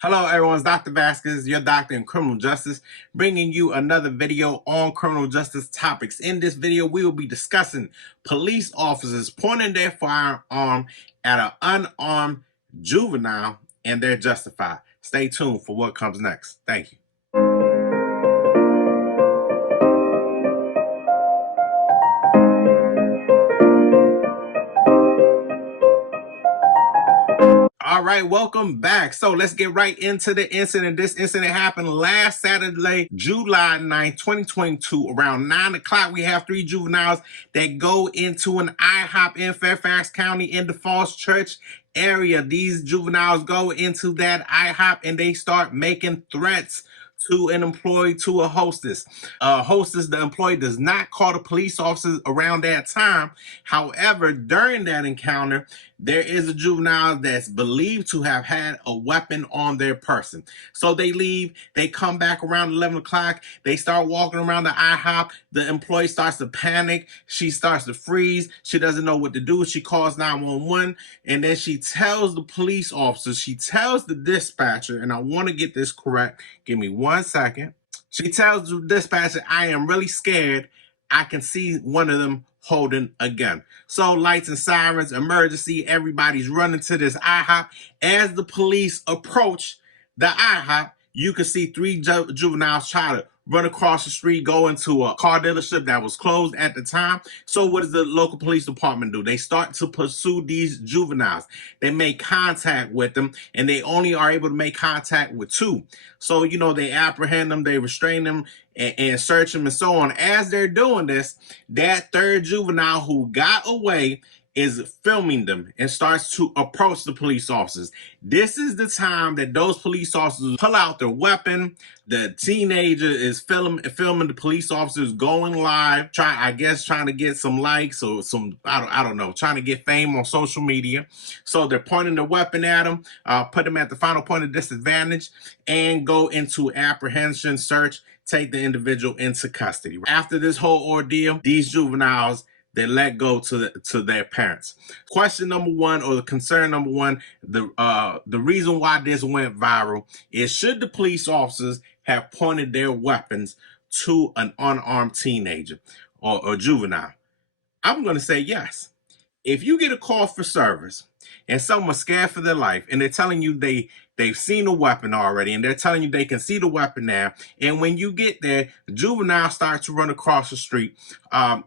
Hello everyone, it's Dr. Vasquez, your doctor in criminal justice, bringing you another video on criminal justice topics. In this video, we will be discussing police officers pointing their firearm at an unarmed juvenile, and they're justified. Stay tuned for what comes next. Thank you. All right, welcome back. So let's get right into the incident. This incident happened last Saturday, July 9th, 2022. Around 9 o'clock, we have three juveniles that go into an IHOP in Fairfax County in the Falls Church area. These juveniles go into that IHOP and they start making threats to an employee, to a hostess. The employee does not call the police officers around that time. However, during that encounter, there is a juvenile that's believed to have had a weapon on their person. So they leave, they come back around 11 o'clock, they start walking around the IHOP, the employee starts to panic, she starts to freeze, she doesn't know what to do, she calls 911, and then she tells the police officer, she tells the dispatcher, and I want to get this correct, give me 1 second. She tells the dispatcher, I am really scared, I can see one of them holding a gun. So lights and sirens, emergency, everybody's running to this IHOP. As the police approach the IHOP, you can see three juveniles try to run across the street, go into a car dealership that was closed at the time. So what does the local police department do? They start to pursue these juveniles. They make contact with them, and they only are able to make contact with two. So, they apprehend them, they restrain them, and search them and so on. As they're doing this, that third juvenile who got away is filming them and starts to approach the police officers. This is the time that those police officers pull out their weapon. The teenager is filming the police officers going live, trying to get some likes or some, I don't know, trying to get fame on social media. So they're pointing their weapon at them, put them at the final point of disadvantage, and go into apprehension, search, take the individual into custody. After this whole ordeal, these juveniles, they let go to their parents. Question number one, or the concern number one, the reason why this went viral is, should the police officers have pointed their weapons to an unarmed teenager or juvenile? I'm going to say yes. If you get a call for service and someone's scared for their life and they're telling you they've seen a weapon already and they're telling you they can see the weapon now, and when you get there, juveniles start to run across the street,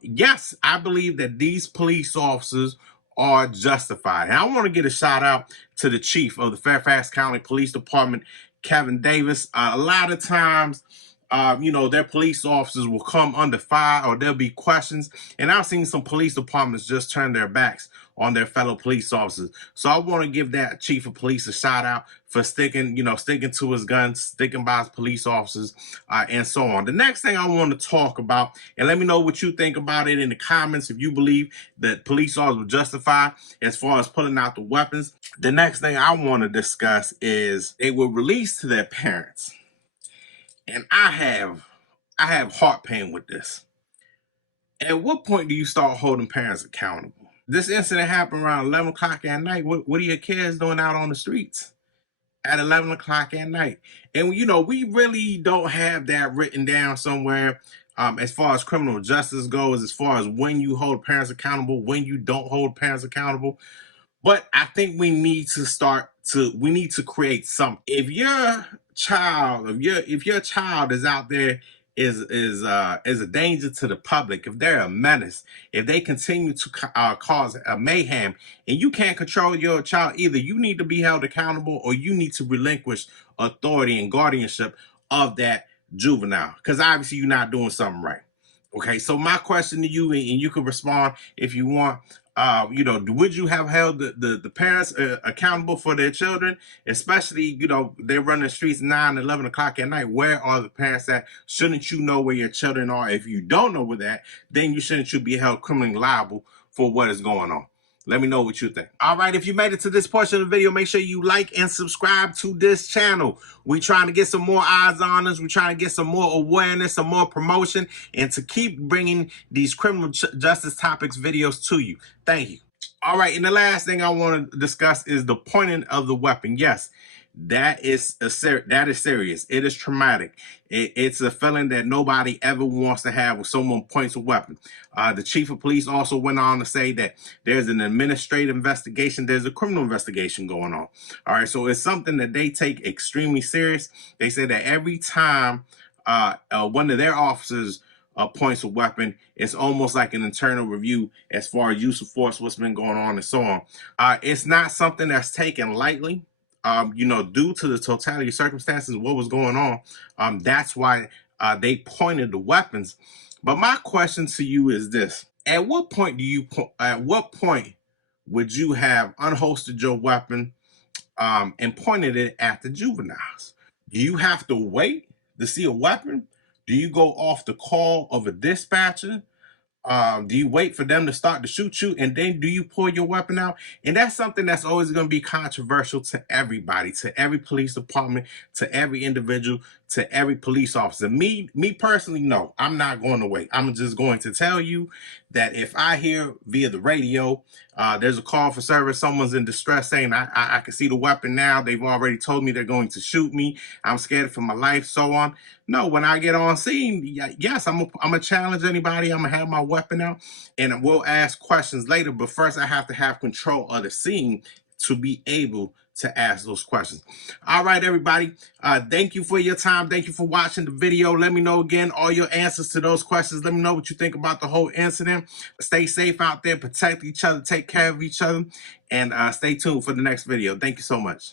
yes, I believe that these police officers are justified. And I want to get a shout out to the chief of the Fairfax County Police Department, Kevin Davis. A lot of times, their police officers will come under fire or there'll be questions. And I've seen some police departments just turn their backs on their fellow police officers. So I want to give that chief of police a shout out for sticking to his guns, sticking by his police officers, and so on. The next thing I want to talk about, and let me know what you think about it in the comments, if you believe that police officers were justified as far as pulling out the weapons. The next thing I want to discuss is they were released to their parents. And I have heart pain with this. At what point do you start holding parents accountable? This incident happened around 11 o'clock at night. What are your kids doing out on the streets at 11 o'clock at night? And, we really don't have that written down somewhere as far as criminal justice goes, as far as when you hold parents accountable, when you don't hold parents accountable. But I think we need to create something. If your child is out there, is a danger to the public, if they're a menace, if they continue to cause a mayhem, and you can't control your child, either you need to be held accountable or you need to relinquish authority and guardianship of that juvenile, because obviously you're not doing something right. Okay, so my question to you, and you can respond if you want, would you have held the parents accountable for their children, especially, they're running the streets 9, 11 o'clock at night? Where are the parents at? Shouldn't you know where your children are? If you don't know where that, then shouldn't you be held criminally liable for what is going on? Let me know what you think. All right, if you made it to this portion of the video, make sure you like and subscribe to this channel. We're trying to get some more eyes on us. We're trying to get some more awareness, some more promotion, and to keep bringing these criminal justice topics videos to you. Thank you. All right, and the last thing I want to discuss is the pointing of the weapon. Yes, that is serious. It is traumatic. It's a feeling that nobody ever wants to have when someone points a weapon. The chief of police also went on to say that there's an administrative investigation, there's a criminal investigation going on. All right, so it's something that they take extremely serious. They say that every time one of their officers points a weapon, it's almost like an internal review as far as use of force, what's been going on, and so on. It's not something that's taken lightly. Due to the totality of circumstances, what was going on, that's why they pointed the weapons. But my question to you is this: At what point would you have unholstered your weapon and pointed it at the juveniles? Do you have to wait to see a weapon? Do you go off the call of a dispatcher? Do you wait for them to start to shoot you and then do you pull your weapon out? And that's something that's always going to be controversial to everybody, to every police department, to every individual, to every police officer. Me personally, no, I'm not going to wait. I'm just going to tell you that if I hear via the radio, there's a call for service, someone's in distress saying, I can see the weapon now. They've already told me they're going to shoot me. I'm scared for my life, so on. No, when I get on scene, yes, I'm going to challenge anybody. I'm going to have my weapon out and we'll ask questions later. But first, I have to have control of the scene to be able to ask those questions. All right, everybody. Thank you for your time. Thank you for watching the video. Let me know again all your answers to those questions. Let me know what you think about the whole incident. Stay safe out there. Protect each other. Take care of each other. And stay tuned for the next video. Thank you so much.